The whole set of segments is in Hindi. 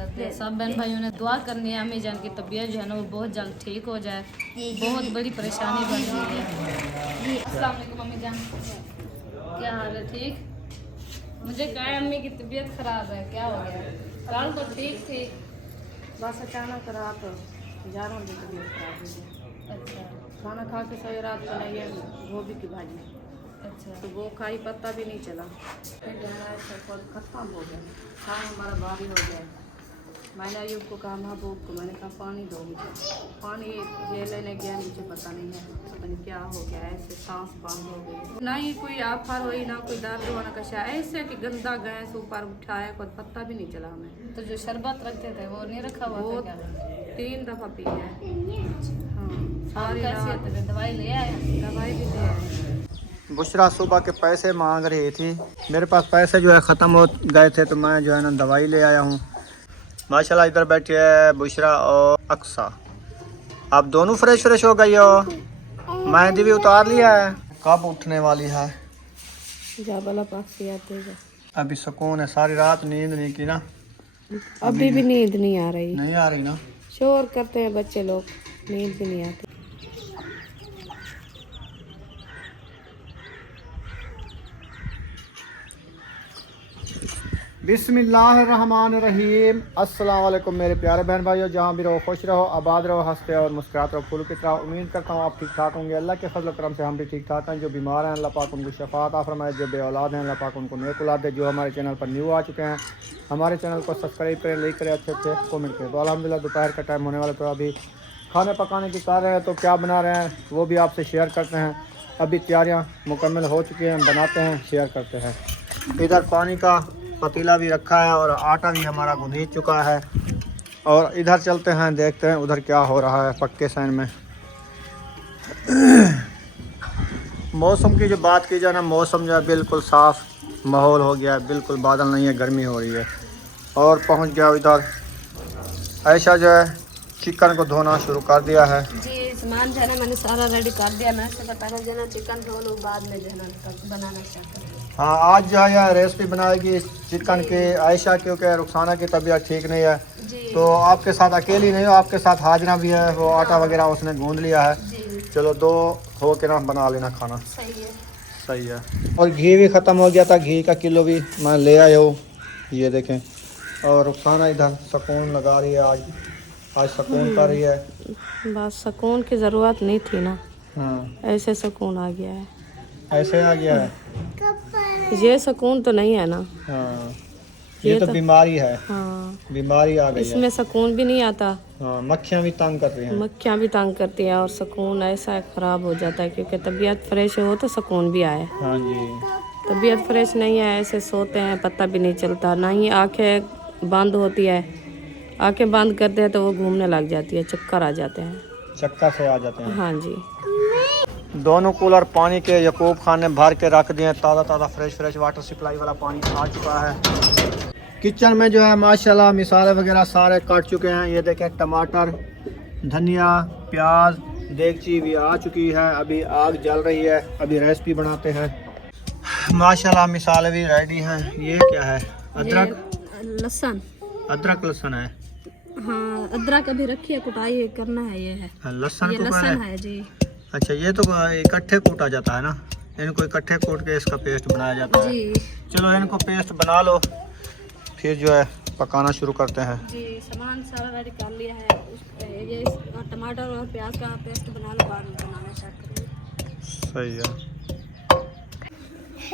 जाते हैं। सब बहन भाइयों ने दुआ करनी है अम्मी जान की तबीयत जो है ना वो बहुत जल्द ठीक हो जाए, बहुत बड़ी परेशानी बन रही है। अस्सलाम वालेकुम अम्मी जान, क्या हाल है? ठीक। मुझे कहा है अम्मी की तबीयत खराब है, क्या हो गया? कल तो ठीक थी, बस अचानक रात 11 बजे तबीयत खराब हो गई। अच्छा खाना खा के सोई, रात बनाई है गोभी की भाजी, अच्छा तो वो खाई, पता भी नहीं चला। फिर खत्म हो गया, खाना हमारा भारी हो गया। मैंने अयूब को कहा, महबूब को मैंने कहा पानी दो मुझे। पानी ये लेने गया, मुझे पता नहीं है, पता नहीं क्या हो गया, ऐसे सांस बंद हो गई, ना ही कोई आफर हुई, ना कोई दर्द हुआ, ना कशा, ऐसे कि गंदा गैस ऊपर उठाया, कोई पता भी नहीं चला हमें। तो जो शरबत रखते थे वो नहीं रखा हुआ वो था क्या? 3 दफ़ा पी है। हाँ, आप सारी कैसी रात है? दवाई ले आए? दवाई भी दे आए। बुशरा सुबह के पैसे मांग रही थी, मेरे पास पैसे जो है ख़त्म हो गए थे, तो मैं जो है ना दवाई ले आया हूँ। माशाल्लाह इधर बैठी है बुशरा और अक्सा, आप दोनों फ्रेश हो गई हो। मेहंदी भी उतार लिया है, कब उठने वाली है? जाबला पाक से आते हैं। अभी सुकून है, सारी रात नींद नहीं की ना? अभी भी नींद नहीं आ रही, नहीं आ रही ना? शोर करते हैं बच्चे लोग, नींद भी नहीं आती। बिस्मिल्लाहिर्रहमानिर्रहीम। अस्सलाम वालेकुम मेरे प्यारे बहन भाइयों, जहाँ भी रहो खुश रहो, आबाद रहो, हंसते और मुस्कुराते रहो, फूल की तरह। उम्मीद करता हूँ आप ठीक ठाक होंगे। अल्लाह के फजल करम से हम भी ठीक ठाक हैं। जो बीमार हैं अल्लाह पाक उनको शफात आ फरमाए, जो बे औलाद हैं अल्लाह पाक उनको नेक औलाद दे। जो हमारे चैनल पर न्यू आ चुके हैं, हमारे चैनल को सब्सक्राइब करें, लाइक करें, अच्छे अच्छे कमेंट करें। तो अल्हम्दुलिल्लाह दोपहर का टाइम होने वाला, तो अभी खाने पकाने की कर रहे हैं, तो क्या बना रहे हैं वो भी आपसे शेयर करते हैं। अभी तैयारियाँ मुकम्मल हो चुकी हैं, बनाते हैं, शेयर करते हैं। इधर पानी का पतीला भी रखा है और आटा भी हमारा गूंद चुका है। और इधर चलते हैं, देखते हैं उधर क्या हो रहा है पक्के सैन में। मौसम की जो बात की जाए ना, मौसम जो है बिल्कुल साफ़ माहौल हो गया है, बिल्कुल बादल नहीं है, गर्मी हो रही है। और पहुंच गया इधर ऐशा जो है चिकन को धोना शुरू कर दिया है। जी सामान जो है ना मैंने सारा रेडी कर दिया। मैं से पहले जो है ना चिकन धो लूँ, बाद में जो है ना बनाना स्टार्ट करूँ। हाँ, आज जो है यह रेसिपी बनाएगी चिकन की आयशा, क्योंकि रुखसाना की तबीयत ठीक नहीं है। तो आपके साथ अकेली नहीं हो, आपके साथ हाजरा भी है, वो आटा वगैरह उसने गूंद लिया है। चलो दो हो के ना बना लेना खाना। सही है। और घी भी ख़त्म हो गया था, घी का किलो भी मैं ले आया हूँ, ये देखें। और रुखसाना इधर सुकून लगा रही है, आज सुकून कर रही है। बस सुकून की ज़रूरत नहीं थी ना, हाँ ऐसे सुकून आ गया है। ऐसे आ गया है। ये सुकून तो नहीं है ना। हाँ, ये तो बीमारी है। हाँ, बीमारी आ गई है। इसमें सुकून भी नहीं आता। हाँ, मक्खियाँ भी तंग कर रही हैं। मक्खियाँ भी तंग करती हैं और सुकून ऐसा ख़राब हो जाता है, क्योंकि तबीयत फ्रेश हो तो सुकून भी आए। हाँ जी। तबीयत फ्रेश नहीं है, ऐसे सोते हैं, पता भी नहीं चलता, ना ही आंखें बंद होती है। आंखें बंद करते हैं तो वो घूमने लग जाती है, चक्कर आ जाते हैं। चक्कर से आ जाते हैं। हाँ जी। दोनों कूलर पानी के यकूब खान ने भर के रख दिए। ताज़ा फ्रेश वाटर सप्लाई वाला पानी आ चुका है। किचन में जो है माशाल्लाह मिसाले वगैरह सारे काट चुके हैं। ये देखें, टमाटर, धनिया, प्याज, देगची भी आ चुकी है। अभी आग जल रही है, अभी रेसिपी बनाते हैं। माशाल्लाह मिसाले भी रेडी हैं। ये क्या है? अदरक लहसुन। अदरक लहसुन है। हाँ अदरक अभी रखी है, कुटाई करना है। ये है लहसुन को लहसुन है जी। अच्छा, ये तो इकट्ठे कूटा जाता है ना, इनको इकट्ठे कूट के इसका पेस्ट बनाया जाता है जी। चलो इनको पेस्ट बना लो, फिर जो है पकाना शुरू करते हैं। जी सामान सारा रेडी कर लिया है। ये टमाटर और प्याज का पेस्ट बना लो, बाद में बनाना स्टार्ट करेंगे। सही है।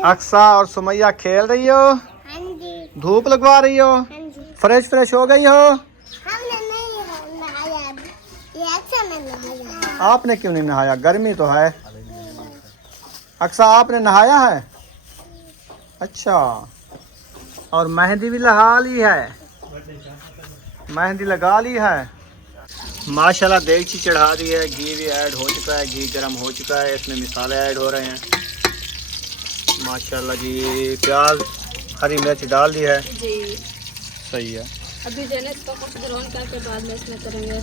अक्सा और सुमैया खेल रही हो? हाँ जी। धूप लगवा रही हो? हाँ जी। फ्रेश हो गई हो? हमने नहीं नहाया अभी। ये अच्छा में नहाया। आपने क्यों नहीं नहाया? गर्मी तो है। अक्सा आपने नहाया है? अच्छा, और मेहंदी भी लगा ली है? मेहंदी लगा ली है। माशाल्लाह देगची चढ़ा दी है, घी भी ऐड हो चुका है, घी गर्म हो चुका है, इसमें मसाले ऐड हो रहे हैं। माशाल्लाह जी, प्याज हरी मिर्च डाल दी है। जी सही है। अभी जो है इसको कुछ ग्राउंड करके बाद में इसमें करेंगे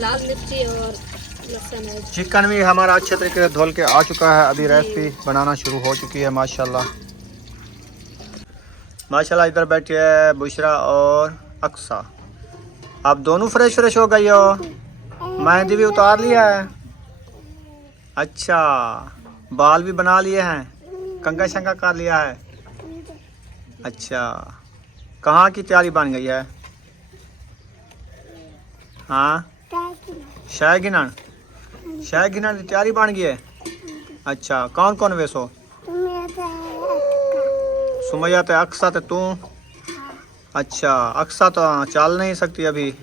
लाल मिर्ची और लहसुन है। चिकन भी हमारा अच्छे तरीके से धुल के आ चुका है, अभी रेसिपी बनाना शुरू हो चुकी है। माशाल्लाह इधर बैठी है बुशरा और अक्सा। आप दोनों फ्रेश फ्रेश हो गई हो? मेहंदी भी उतार लिया है? अच्छा, बाल भी बना लिए हैं, कंघा शंघा कर लिया है? अच्छा, कहाँ की तैयारी बन गई है? हाँ, शाहगिनन शाहगिनन की तैयारी बन गई है। अच्छा, कौन कौन वैसो? सुमैया ते अक्सा ते तू। अच्छा, अक्सा तो चल नहीं सकती अभी।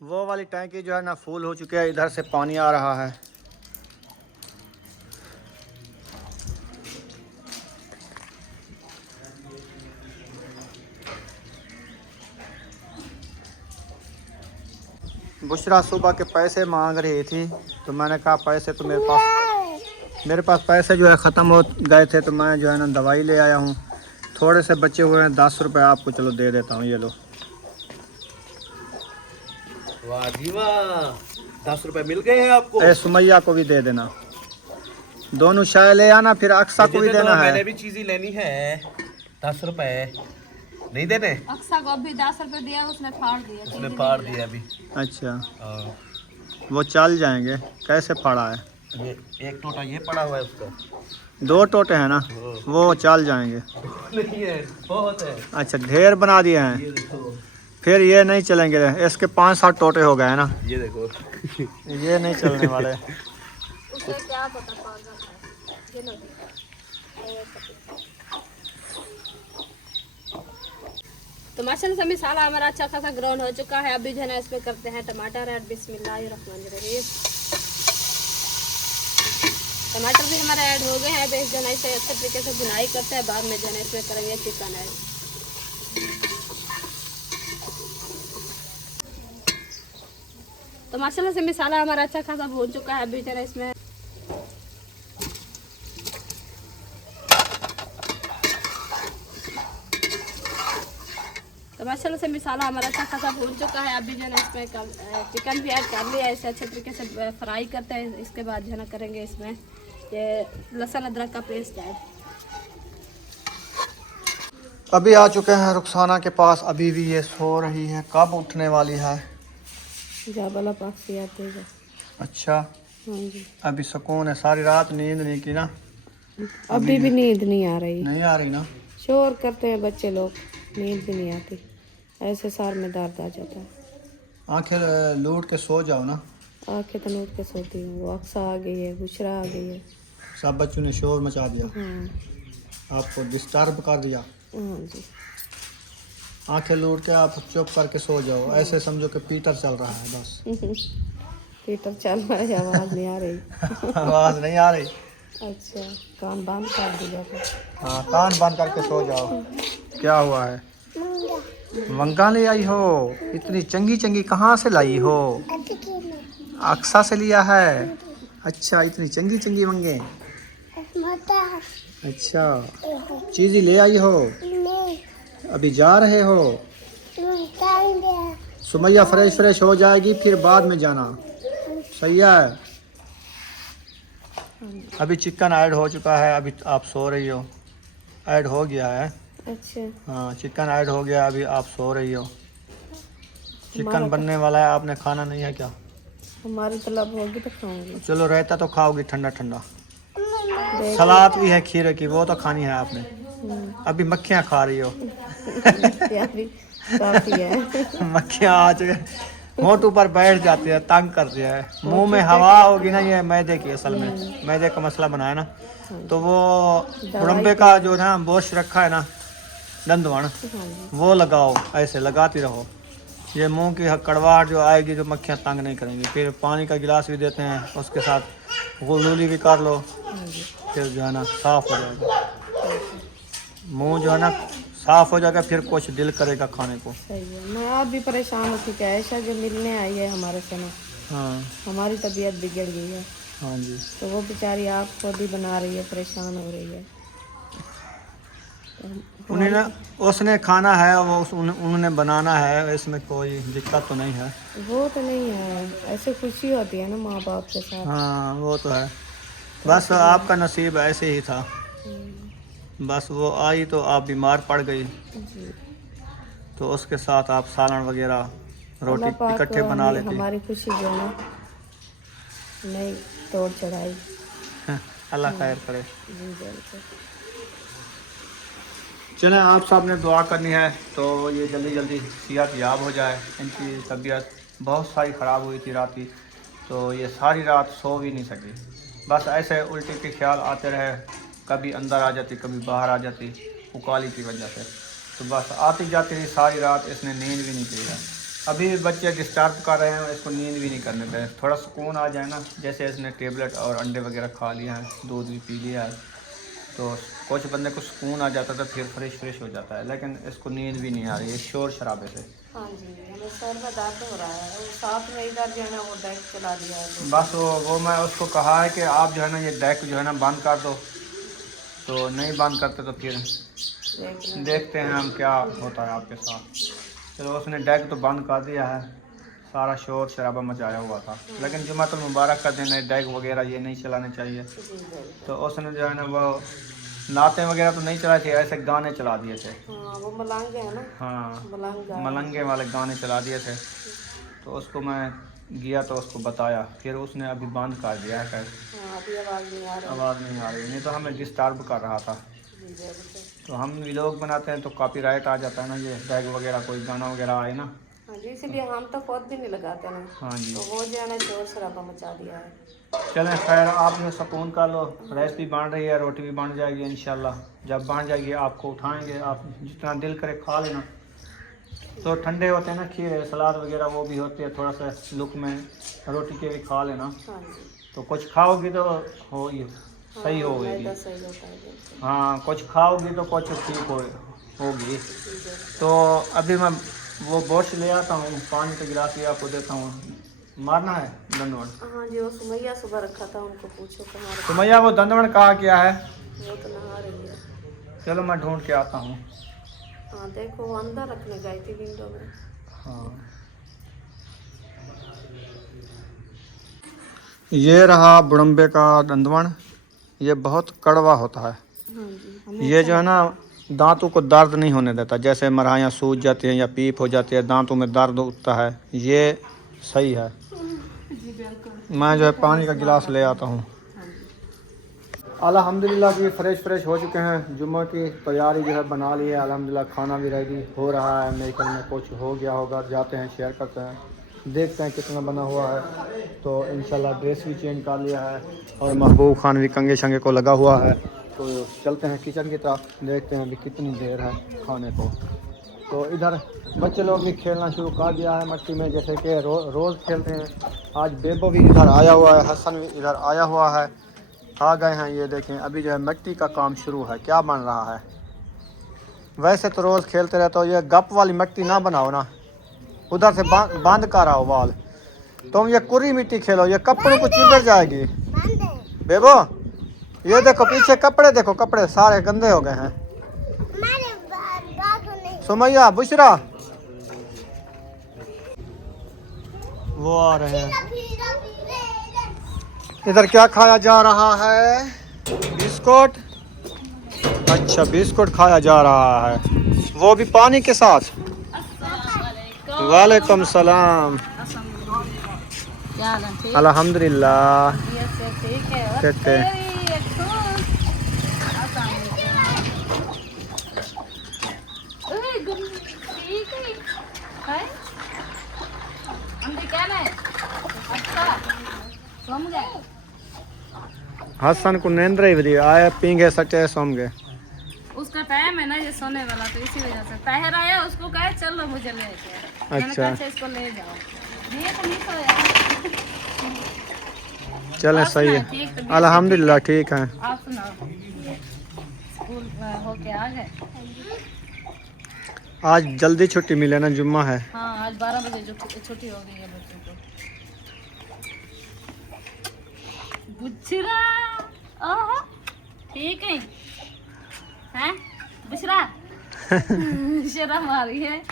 वो वाली टैंकी जो है ना फुल हो चुकी है, इधर से पानी आ रहा है। बुशरा सुबह के पैसे मांग रही थी, तो मैंने कहा पैसे तो मेरे पास पैसे जो है ख़त्म हो गए थे, तो मैं जो है ना दवाई ले आया हूँ। थोड़े से बचे हुए हैं, 10 रुपये आपको चलो दे देता हूँ, ये लो। वाह जी वाह, 10 रुपए मिल गए हैं आपको। ए सुमैया को भी दे देना, दोनों शाय ले आना, फिर अक्सा को भी देना है। मैंने भी चीज़ें लेनी है। 10 रुपए नहीं देने? अक्सा को अभी 10 रुपए दिया, उसने फाड़ दिया। उसने फाड़ दिया अभी। अच्छा, हाँ। वो चल जाएंगे। कैसे फाड़ा है? ये एक टोटा ये पड़ा हुआ है उसका। 2 टोटे हैं ना, वो चल जाएंगे। नहीं है, बहुत है। अच्छा, ढेर बना दिए हैं, ये देखो, फिर ये नहीं चलेंगे। इसके 5-7 टोटे हो गए हैं ना, ये देखो। ये नहीं चलने वाले। उसे क्या पता पागल है। तो माशाल्लाह से मसाला हमारा अच्छा खासा ग्राउंड हो चुका है। अभी जो है ना इसमें करते हैं टमाटर ऐड। बिस्मिल्लाहिर्रहमानिर्रहीम। टमाटर भी हमारे ऐड हो गए हैं। अब जो है ना इसे अच्छे तरीके से भुनाई करते हैं, बाद में जो है ना इसमें करेंगे चिकन ऐड। तो माशाल्लाह से मसाला हमारा अच्छा खासा भून चुका है। अभी जो है ना इसमें तो माशाल्लाह से मसाला हमारा अच्छा खासा भून चुका है। अभी जो है ना इसमें चिकन भी ऐड कर लिया है। इसे अच्छे तरीके से फ्राई करते हैं। इसके बाद जो है ना करेंगे इसमें ये लहसुन अदरक का पेस्ट ऐड। अभी आ चुके हैं रुखसाना के पास, अभी भी ये सो रही है। कब उठने वाली है? जाबला पाक से आते हैं। अच्छा, हाँ जी, अभी सुकून है। सारी रात नींद नहीं की ना? अभी भी नींद नहीं आ रही। नहीं आ रही ना? शोर करते हैं बच्चे लोग, नींद भी नहीं आती। ऐसे सार में दर्द आ जाता है। आखिर लूट के सो जाओ ना। आंखें तो नोट के सोती हूँ। वो अक्सा आ गई है, बुशरा आ गई है। सब बच्चों ने शोर मचा दिया, हाँ आपको डिस्टर्ब कर दिया। हाँ जी। आंखें लूट के आप चुप करके सो जाओ। ऐसे समझो कि पीटर चल रहा है बस। पीटर चल रहा है, आवाज़ नहीं आ रही। आवाज़ नहीं आ रही? अच्छा, कान बंद कर दिया था। हाँ, कान बंद करके सो जाओ। क्या हुआ है? वंगा ले आई हो? इतनी चंगी चंगी कहाँ से लाई हो? अक्सा से लिया है? अच्छा, इतनी चंगी चंगी वंगे। अच्छा, चीज़ी ले आई हो? अभी जा रहे हो? सुमैया फ्रेश फ्रेश हो जाएगी, फिर बाद में जाना। सही है? अभी चिकन ऐड हो चुका है, अभी आप सो रही हो। ऐड हो गया है। अच्छा, हाँ, चिकन ऐड हो गया, अभी आप सो रही हो। चिकन बनने वाला है, आपने खाना नहीं है क्या? हमारी तलब होगी तो खाऊंगी। चलो, रहता तो खाओगी ठंडा ठंडा। सलाद भी है खीरे की, वो तो खानी है आपने। अभी मक्खियाँ खा रही हो। प्यारी काफी है। मक्खियाँ आ चुके मोटू पर बैठ जाती है, तंग करती है। मुंह में हवा होगी ना, ये मैदे की, असल में मैदे का मसला बनाया ना, तो वो बुढ़म्बे का जो ना बोश रखा है ना, दंदवन, वो लगाओ। ऐसे लगाती रहो, ये मुंह की कड़वाहट जो आएगी, जो मक्खियाँ तंग नहीं करेंगी। फिर पानी का गिलास भी देते हैं, उसके साथ गुलूली भी कर लो, फिर जो है ना साफ़ हो जाएगा मुंह, जो है ना साफ़ हो जाएगा, फिर कुछ दिल करेगा खाने को। सही है। मैं आप भी परेशान होती कि ऐशा जो मिलने आई है हमारे से ना, हाँ हमारी तबीयत बिगड़ गई है, हाँ जी। तो वो बेचारी आप खुद ही बना रही है, परेशान हो रही है। उन्हें उसने खाना है, वो उन्होंने बनाना है, इसमें कोई दिक्कत तो नहीं है। वो तो नहीं है, ऐसे खुशी होती है ना माँ बाप के साथ। हाँ, वो तो है, बस आपका नसीब ऐसे ही था। बस वो आई तो आप बीमार पड़ गई, जी। तो उसके साथ आप सालन वगैरह रोटी अल्लाह पाक इकट्ठे बना लेती। हमारी खुशी जो है ना नहीं तोड़ चढ़ाई। अल्लाह खैर करे। जी बिल्कुल। चलें, आप सब ने दुआ करनी है तो ये जल्दी जल्दी सेहत याब हो जाए। इनकी तबीयत बहुत सारी ख़राब हुई थी रात की, तो ये सारी रात सो भी नहीं सकी। बस ऐसे उल्टी के ख्याल आते रहे, कभी अंदर आ जाती कभी बाहर आ जाती उकाली की वजह से। तो बस आती जाती रही सारी रात, इसने नींद भी नहीं की है। अभी बच्चे डिस्टर्ब कर रहे हैं, इसको नींद भी नहीं करने पे। थोड़ा सुकून आ जाए ना, जैसे इसने टेबलेट और अंडे वगैरह खा लिया है, दूध भी पी लिया है, तो कुछ बंदे को सुकून आ जाता है, फिर फ्रेश हो जाता है। लेकिन इसको नींद भी नहीं आ रही है शोर शराबे से। हाँ जी, हमें सर में दर्द हो रहा है और साथ में इधर जो है ना वो डेस्क चला दिया है। तो बस वो मैं उसको कहा है कि आप जो है ना ये डेक जो है ना बंद कर दो, तो नहीं बंद करते तो फिर देखते हैं हम क्या होता है आपके साथ। चलो, उसने डेक तो बंद कर दिया है, सारा शोर शराबा मचाया हुआ था। लेकिन जुम्मतुल मुबारक का दिन है, डेक वगैरह ये नहीं चलाने चाहिए। तो उसने जो है ना वो नाते वगैरह तो नहीं चलाए थे, ऐसे गाने चला दिए थे। हाँ, वो मलंग है ना। हाँ, मलंग मलंगे वाले गाने चला दिए थे। तो उसको मैं गया तो उसको बताया, फिर उसने अभी बंद कर दिया है। खैर हाँ, अभी आवाज़ नहीं आ रही। आवाज़ नहीं आ रही, नहीं तो हमें डिस्टर्ब कर रहा था। जी बिल्कुल। तो हम व्लॉग बनाते हैं तो कॉपीराइट आ जाता है ना, ये टैग वगैरह कोई गाना वगैरह आए ना। हाँ जी, इसलिए हम तो खुद भी नहीं लगाते ना। हाँ जी। तो वो जो है ना शोर शराबा मचा दिया है। चलें, खैर आप जो सुकून कर लो, राइस भी बन रही है, रोटी भी बन जाएगी इंशाल्लाह। जब बन जाएगी आपको उठाएंगे, आप जितना दिल करे खा लेना। तो ठंडे होते हैं ना खीरे सलाद वगैरह, वो भी होते हैं, थोड़ा सा लुक में रोटी के भी खा लेना। हाँ जी। तो कुछ खाओगी तो हो ये सही हाँ, होगी। मैदा सही होता है बिल्कुल। हाँ, कुछ खाओगी तो कुछ ठीक होगी। तो अभी मैं वो बोश ले आता हूँ, पानी का गिलास भी आपको देता हूँ। मारना है दंडवन। हाँ जी, वो सुमैया सुबह रखा था, उनको पूछो कहाँ रखा। सुमैया वो दंडवन कहाँ किया है? वो तो नहा रही है। चलो मैं ढूंढ के आता हूँ। हाँ देखो, वो अंदर रखने गई थी विंडो में। हाँ, ये रहा बुड़म्बे का दंडवन। ये बहुत कड़वा होता है। हाँ जी। ये जो है ना दांतों को दर्द नहीं होने देता, जैसे मरहाइयाँ सूज जाती हैं या पीप हो जाती है, दांतों में दर्द उठता है, ये सही है। मैं जो है पानी का गिलास ले आता हूँ। अल्हम्दुलिल्लाह भी फ्रेश हो चुके हैं। जुम्मे की तैयारी जो है बना ली है अल्हम्दुलिल्लाह, खाना भी रेडी हो रहा है। मेरे ख्याल में कुछ हो गया होगा, जाते हैं शेयर करते हैं, देखते हैं कितना बना हुआ है। तो इंशाल्लाह ड्रेस भी चेंज कर लिया है और महबूब खान भी कंगे शंगे को लगा हुआ है। तो चलते हैं किचन की तरफ, देखते हैं अभी कितनी देर है खाने को। तो इधर बच्चे लोग भी खेलना शुरू कर दिया है मट्टी में, जैसे कि रोज़ खेलते हैं। आज बेबो भी इधर आया हुआ है, हसन भी इधर आया हुआ है, आ गए हैं। ये देखें अभी जो है मिट्टी का काम शुरू है, क्या बन रहा है। वैसे तो रोज़ खेलते रहते हो, ये गप वाली मिट्टी ना बनाओ ना, उधर से बंद कर आओ वाल। तुम ये कुरी मिट्टी खेलो, ये कपड़े को चिपक जाएगी। बेबो ये देखो पीछे कपड़े, देखो कपड़े सारे गंदे हो गए हैं। सुमैया, बुशरा वो आ रहे हैं। इधर क्या खाया जा रहा है? बिस्कुट। अच्छा, बिस्कुट खाया जा रहा है, वो भी पानी के साथ। वालेकुम सलाम। क्या हाल है? ठीक? अल्हम्दुलिल्लाह। ठीक है। ठीक है। हसन को नींद रही बड़ी आए, पींगे सचे सोम गए। उसका टाइम है ना ये सोने वाला, तो इसी वजह से ताहिर आया, उसको कहे चलो मुझे लेके। अच्छा। इसको ले जाओ, ये तो नहीं सोया। चले सही है, ठीक, तो अल्हम्दुलिल्लाह ठीक है। आप सुनाओ, स्कूल होके आ गए? आज जल्दी छुट्टी मिले ना, जुम्मा है। हाँ, आज 12 बजे जो छुट्टी हो गई है बच्चों को। बुशरा, ओहो ठीक है हैं बुशरा। शर्म आ रही है।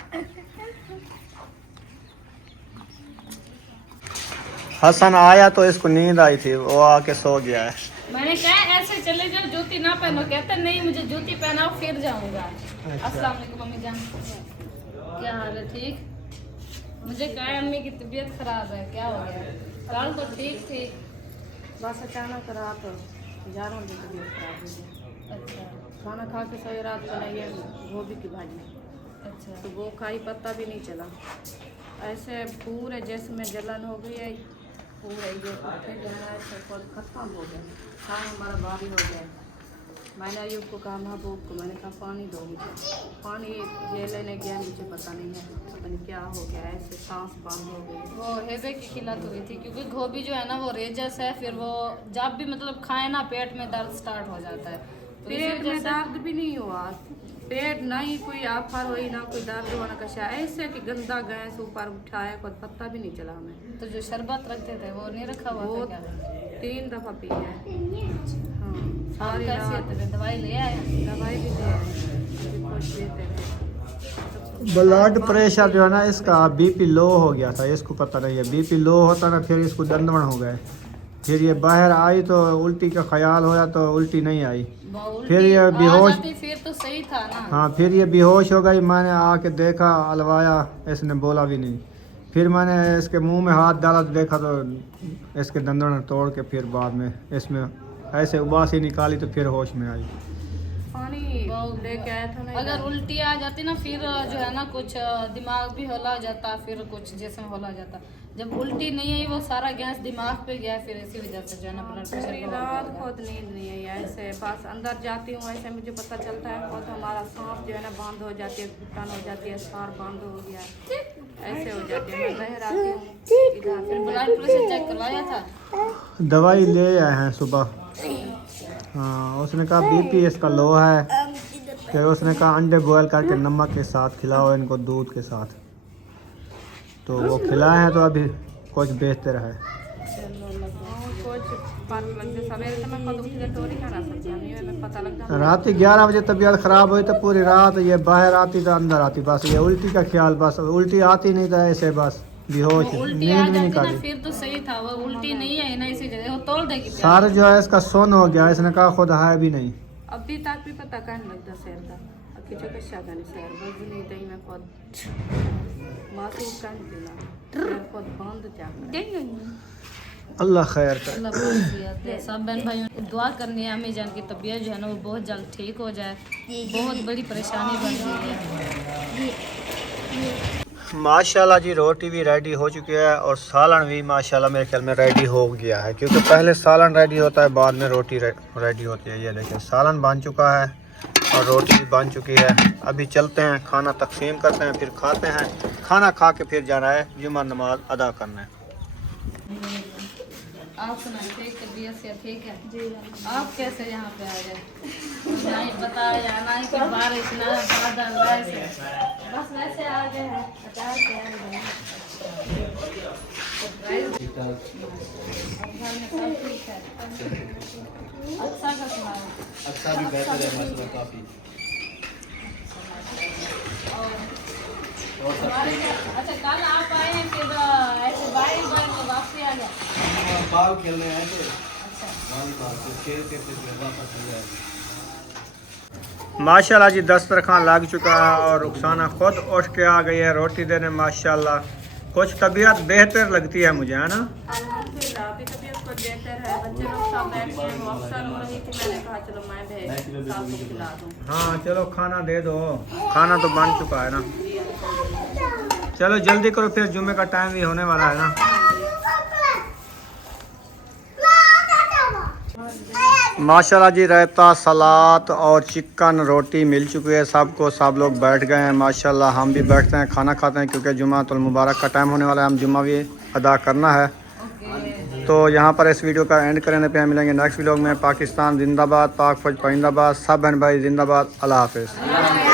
हसन आया तो इसको नींद आई थी, वो आके सो गया है। मैंने कहा ऐसे चले जाओ, जूती ना पहनो। कहते नहीं मुझे जूती पहनाओ फिर जाऊंगा। अस्सलाम वालेकुम मम्मी जान, क्या हाल है? ठीक। मुझे कहा अम्मी की तबीयत खराब है, क्या हो गया? कल तो ठीक थी। बस अचानक रात 11 बजे तबीयत खराब हो गई। अच्छा खाना खा के सही रात बनाई है गोभी की भाजी, अच्छा। तो वो खाई, पता भी नहीं चला। ऐसे पूरे जिस्म में जलन हो गई है, पूरे ये पत्ते जो है ऐसे खत्म हो गए, खाना हमारा भारी हो गया। मैंने अयूब को कहा, महबूब को, मैंने कहा पानी दो मुझे। पानी ये लेने गया, मुझे पता नहीं है, पता नहीं क्या हो गया, ऐसे सांस बंद हो गई। वो हेवे की खिलात हुई थी, क्योंकि गोभी जो है ना वो रेजस है, फिर वो जब भी मतलब खाए ना पेट में दर्द स्टार्ट हो जाता है। तो इसी पेट वजह में से- दर्द भी नहीं हुआ, पेट नहीं कोई आफर हुई, ना कोई दर्द हुआ, ना कशा, ऐसे कि गंदा गैस ऊपर उठाया, कोई पता भी नहीं चला हमें। तो जो शरबत रखते थे वो नहीं रखा हुआ वो था क्या? 3 दफ़ा पी है। हाँ, आप सारी कैसी रात है तबीयत? दवाई ले आए? दवाई भी दे आए, अभी कुछ देते हैं। ब्लड प्रेशर जो है ना इसका बीपी लो हो गया था, इसको पता नहीं है। बीपी लो होता ना फिर इसको दंदवन हो गए, फिर ये बाहर आई तो उल्टी का ख्याल होया तो उल्टी नहीं आई, फिर ये आ बेहोश। जाती फिर तो सही था ना। हाँ फिर ये बेहोश हो गई। मैंने आके देखा, अलवाया, इसने बोला भी नहीं। फिर मैंने इसके मुंह में हाथ डाला तो देखा तो इसके दंदन तोड़ के फिर बाद में इसमें ऐसे उबासी निकाली तो फिर होश में आई। पानी लेके आया था ना अगर इधर। उल्टी आ जाती ना फिर जो है ना कुछ दिमाग भी होला जाता, फिर कुछ जैसे होला जाता। जब उल्टी नहीं आई वो सारा गैस दिमाग पे गया, फिर इसी वजह से जो है ना ब्लड पूरी प्रेशर रात खुद नींद नहीं आई, ऐसे बस अंदर जाती हूँ ऐसे मुझे पता चलता है खुद हमारा सांस जो है ना बंद हो जाती है, घुटन हो जाती है, सार बंद हो गया, ऐसे हो जाती है। मैं बाहर आती हूँ इधर, फिर ब्लड प्रेशर चेक करवाया था? दवाई ले आए हैं सुबह। हाँ उसने कहा बीपी इसका लो है, फिर उसने कहा अंडे बॉयल करके नमक के साथ खिलाओ इनको, दूध के साथ। तो वो खिलाए हैं तो अभी कुछ बेहतर है। कुछ फर्क लगता सवेरे तो मैं खुद उठ के टोरी करा सकती हूँ, हमें पता लगता है। रात 11 बजे तबीयत खराब हुई तो पूरी रात ये बाहर आती तो अंदर आती, बस ये उल्टी का ख्याल, बस उल्टी आती नहीं था ऐसे बस बेहोश, वो उल्टी नींद आ भी नहीं जाती ना कर। फिर तो सही था, वो उल्टी नहीं आई ना इसी जगह, वो तोड़ देगी प्यार। सारे जो है इसका सुन्न हो गया, इसने कहा खुद है भी नहीं। अभी तक भी पता कहने लगता सैर का, अभी जगह शागन सैर बज नहीं दई मैं खुद महसूस करने देना सैर खुद बंद जा। अल्लाह खैर करे। अल्लाह बहुत दे। सब बहन भाई दुआ करनी है अम्मी जान की तबीयत जो है ना वो बहुत जल्द ठीक हो जाए, बहुत बड़ी परेशानी बन रही है। माशाल्लाह जी रोटी भी रेडी हो चुकी है और सालन भी माशाल्लाह मेरे ख्याल में रेडी हो गया है, क्योंकि पहले सालन रेडी होता है बाद में रोटी रेडी होती है। ये देखिए सालन बन चुका है और रोटी भी बन चुकी है। अभी चलते हैं खाना तकसीम करते हैं, फिर खाते हैं। खाना खा के फिर जाना है जुम्मा नमाज अदा करना है। आप सुना ठीक तबीयत से ठीक है जी? आप कैसे यहाँ पे आ गए? नहीं बताया ना कि बारिश ना बादल वैसे, बस वैसे आ गए हैं, अचार के आ गए। अब घर में सब ठीक है? अच्छा का सुनाओ। अच्छा भी बेहतर है मसला काफ़ी। और अच्छा कल आप आए हैं फिर ऐसे बाइक में वापसी आ गए? बाल खेलने आए थे, अच्छा वॉलीबॉल तो खेल के फिर वापस आ गए। माशाल्लाह जी दस्तरखान लग चुका है और रुखसाना खुद उठ के आ गई है रोटी देने। माशाल्लाह कुछ तबीयत बेहतर लगती है मुझे, है ना? अल्हम्दुलिल्लाह अभी तबीयत कुछ बेहतर है, बच्चे लोग सब बैठ के अफसर हो रही थी, मैंने कहा चलो मैं भेज सास को खिला दूँ। हाँ चलो खाना दे दो, खाना तो बन चुका है ना। चलो जल्दी करो फिर जुम्मे का टाइम भी होने वाला है ना। माशाल्लाह जी रायता सलाद और चिकन रोटी मिल चुकी है सबको, सब लोग बैठ गए हैं। माशाल्लाह हम भी बैठते हैं खाना खाते हैं, क्योंकि जुम्मातुल मुबारक का टाइम होने वाला है, हम जुम्मा भी अदा करना है। तो यहाँ पर इस वीडियो का एंड करने पे मिलेंगे नेक्स्ट वीडियो में। पाकिस्तान जिंदाबाद, पाक फौज पाइंदाबाद, सब बहन भाई जिंदाबाद। अल्लाह हाफिज़।